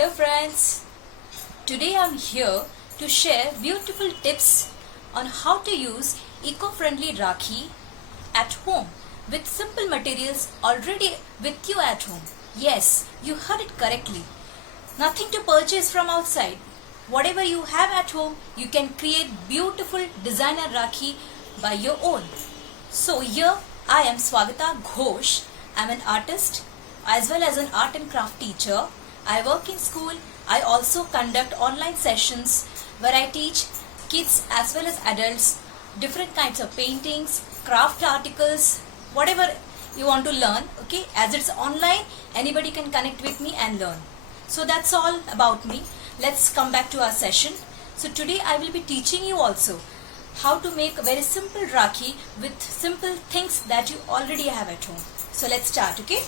Hello friends, today I'm here to share beautiful tips on how to use eco-friendly Rakhi at home with simple materials already with you at home. Yes, you heard it correctly. Nothing to purchase from outside. Whatever you have at home, you can create beautiful designer Rakhi by your own. So here I am Swagata Ghosh. I'm an artist as well as an art and craft teacher. I work in school. I also conduct online sessions where I teach kids as well as adults different kinds of paintings, craft articles, whatever you want to learn. Okay, as it's online, anybody can connect with me and learn. So that's all about me. Let's come back to our session. So today I will be teaching you also how to make a very simple Rakhi with simple things that you already have at home. So let's start, okay?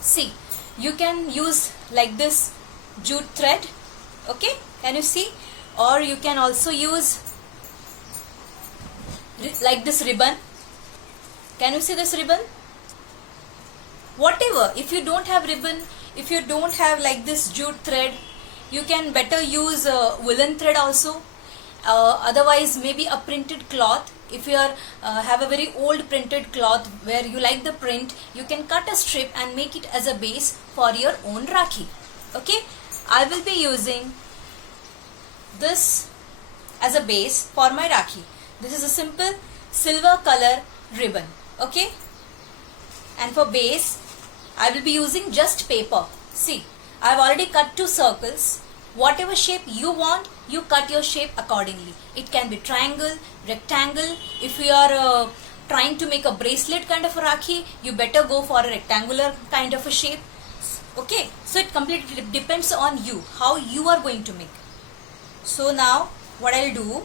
See, you can use like this jute thread, okay? Can you see? Or you can also use like this ribbon. Can you see this ribbon? Whatever, if you don't have ribbon, if you don't have like this jute thread, you can better use woolen thread also. Otherwise maybe a printed cloth. If you are have a very old printed cloth where you like the print, you can cut a strip and make it as a base for your own Rakhi. Okay, I will be using this as a base for my Rakhi. This is a simple silver color ribbon. Okay, and for base I will be using just paper. See, I have already cut 2 circles. Whatever shape you want, you cut your shape accordingly. It can be triangle, rectangle. If you are trying to make a bracelet kind of a Rakhi, you better go for a rectangular kind of a shape. Okay, so it completely depends on you, how you are going to make. So now what I'll do,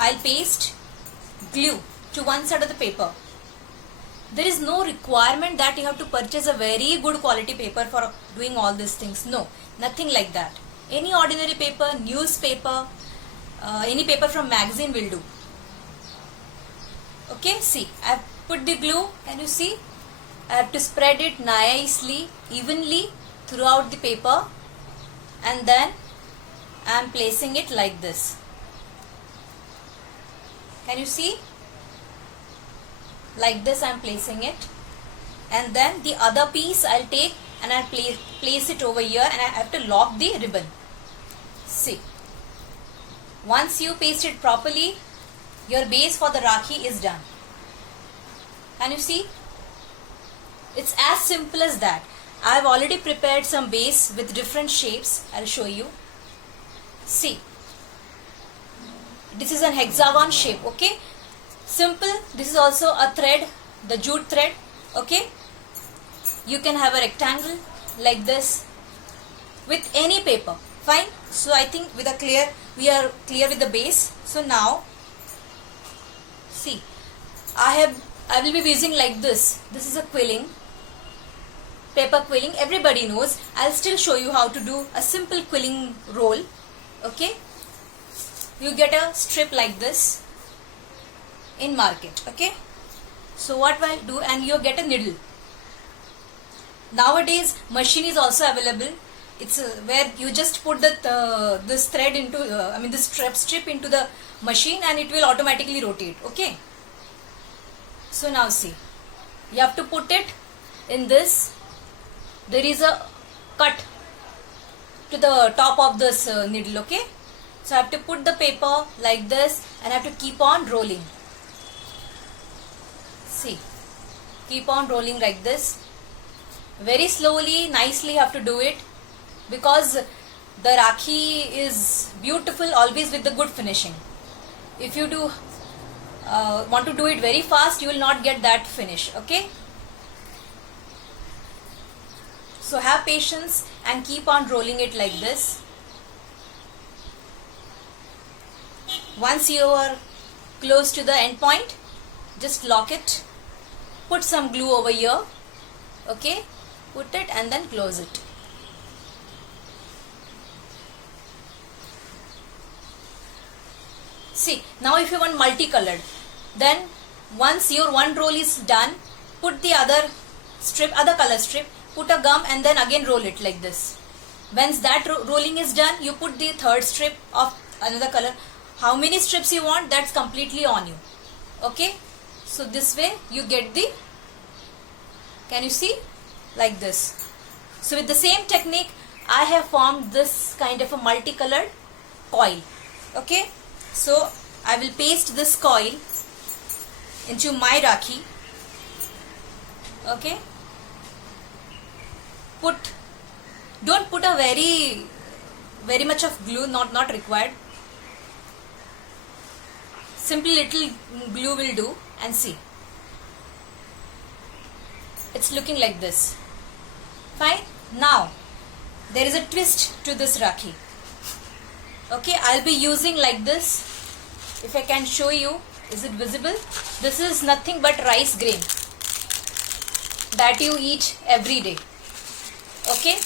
I'll paste glue to one side of the paper. There is no requirement that you have to purchase a very good quality paper for doing all these things. No, nothing like that. Any ordinary paper, newspaper, any paper from magazine will do. Okay, see, I have put the glue. Can you see? I have to spread it nicely, evenly throughout the paper, and then I am placing it like this. Can you see? Like this I am placing it, and then the other piece I'll take and I'll place it over here, and I have to lock the ribbon. See, once you paste it properly, your base for the Rakhi is done. Can you see? It's as simple as that. I have already prepared some base with different shapes. I'll show you. See, this is an hexagon shape. Okay, simple. This is also a thread, the jute thread. Okay, you can have a rectangle like this with any paper. Fine. So I think we are clear with the base. So now see, I will be using like this. This is a quilling, paper quilling. Everybody knows. I'll still show you how to do a simple quilling roll. Okay, you get a strip like this in market. Okay, so what I do, and you get a needle. Nowadays machine is also available. It's where you just put the this thread into this strip into the machine, and it will automatically rotate. Okay, so now see, you have to put it in this. There is a cut to the top of this needle. Okay, so I have to put the paper like this, and I have to keep on rolling. See, keep on rolling like this. Very slowly, nicely you have to do it, because the Rakhi is beautiful always with the good finishing. If you do want to do it very fast, you will not get that finish. Okay, so have patience and keep on rolling it like this. Once you are close to the end point, just lock it, put some glue over here. Okay, put it and then close it. See, now if you want multicolored, then once your one roll is done, put the other color strip, put a gum and then again roll it like this. Once that rolling is done, you put the third strip of another color. How many strips you want, that's completely on you. Okay, so this way you get the, can you see, like this. So with the same technique I have formed this kind of a multicolored coil. Okay, so I will paste this coil into my Rakhi. Okay, don't put a very much of glue, not required. Simply little glue will do, and see, it's looking like this. Fine. Now there is a twist to this Rakhi. Okay, I'll be using like this. If I can show you, is it visible? This is nothing but rice grain that you eat every day. Okay,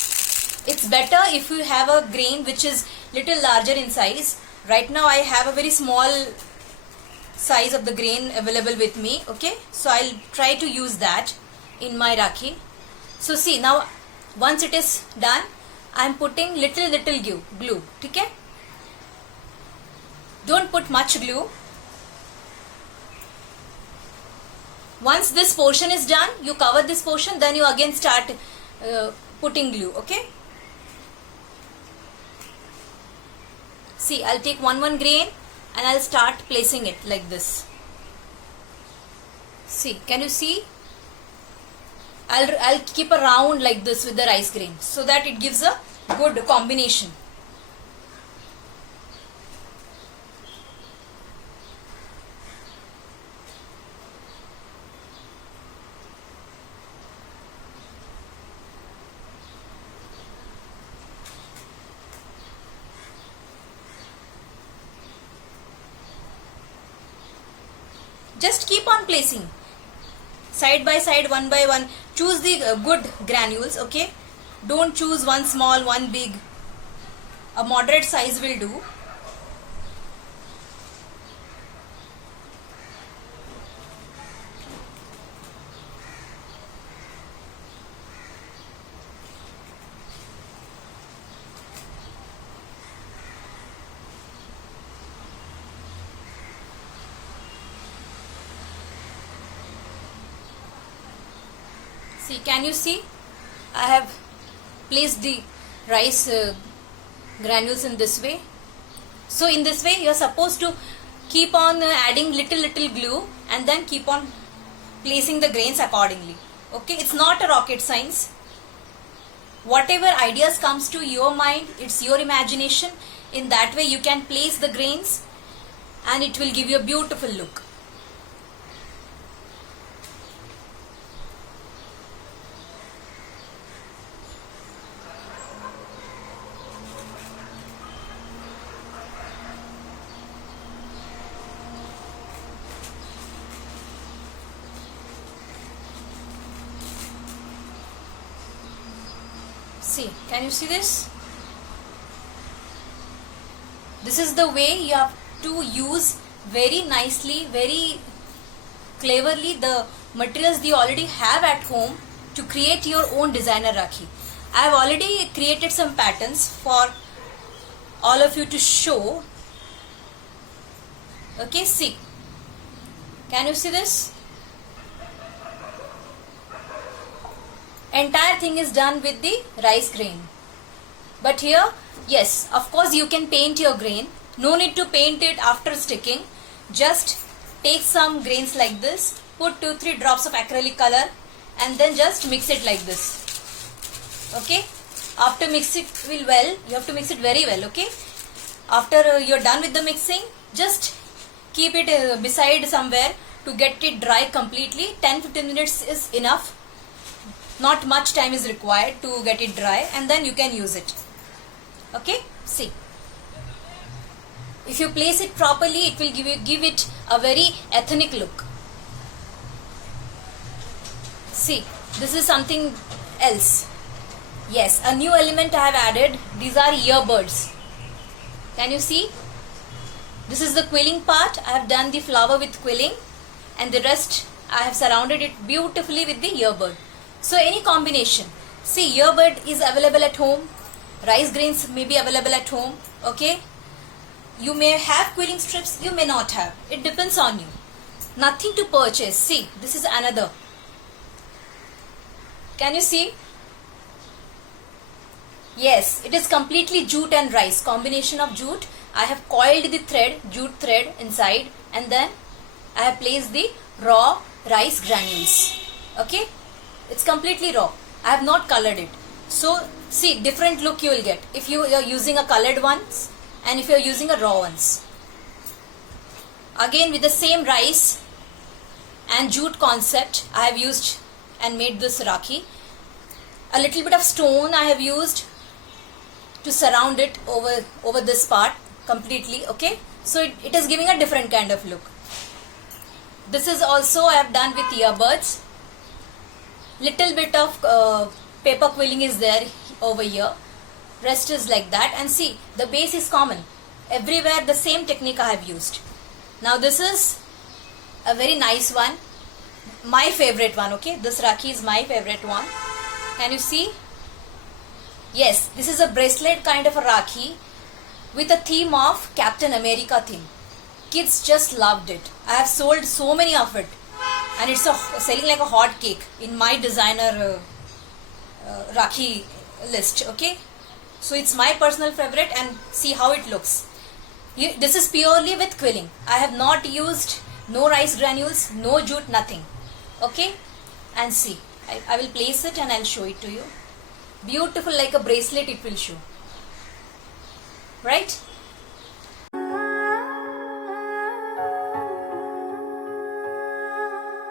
it's better if you have a grain which is little larger in size. Right now I have a very small size of the grain available with me. Okay, so I'll try to use that in my Rakhi. So see, now once it is done, I'm putting little glue. Okay, don't put much glue. Once this portion is done, you cover this portion, then you again start putting glue. Okay, see, I'll take one grain and I'll start placing it like this. See, can you see? I'll keep a round like this with the rice grain so that it gives a good combination. Just keep on placing side by side, one by one. Choose the good granules. Okay, don't choose one small, one big. A moderate size will do. See, can you see? I have placed the rice granules in this way. So in this way you are supposed to keep on adding little glue and then keep on placing the grains accordingly. Okay, it's not a rocket science. Whatever ideas comes to your mind, it's your imagination. In that way you can place the grains and it will give you a beautiful look. See, can you see this? This is the way you have to use very nicely, very cleverly the materials you already have at home to create your own designer Rakhi. I have already created some patterns for all of you to show. Okay, see. Can you see this? Entire thing is done with the rice grain. But here, yes, of course you can paint your grain. No need to paint it after sticking. Just take some grains like this, put 2-3 drops of acrylic color and then just mix it like this. Okay, after mix it well, you have to mix it very well. Okay, after you're done with the mixing, just keep it beside somewhere to get it dry completely. 10-15 minutes is enough. Not much time is required to get it dry, and then you can use it. Okay, see. If you place it properly, it will give it a very ethnic look. See, this is something else. Yes, a new element I have added. These are earbuds. Can you see? This is the quilling part. I have done the flower with quilling, and the rest I have surrounded it beautifully with the earbud. So any combination. See, earbud is available at home. Rice grains may be available at home. Okay. You may have quilling strips, you may not have. It depends on you. Nothing to purchase. See, this is another. Can you see? Yes, it is completely jute and rice. Combination of jute. I have coiled the thread, jute thread inside, and then I have placed the raw rice granules. Okay? It's completely raw. I have not colored it. So, see, different look you will get if you are using a colored ones and if you are using a raw ones. Again with the same rice and jute concept, I have used and made this Rakhi. A little bit of stone I have used to surround it over this part completely. Okay, so it is giving a different kind of look. This is also I have done with earbuds. Little bit of paper quilling is there over here. Rest is like that. And see, the base is common. Everywhere the same technique I have used. Now this is a very nice one. My favorite one, okay. This Rakhi is my favorite one. Can you see? Yes, this is a bracelet kind of a Rakhi with a theme of Captain America theme. Kids just loved it. I have sold so many of it. And it's selling like a hot cake in my designer Rakhi list, okay. So it's my personal favorite, and see how it looks. This is purely with quilling. I have not used no rice granules, no jute, nothing. Okay, and see, I will place it and I'll show it to you. Beautiful, like a bracelet it will show. Right?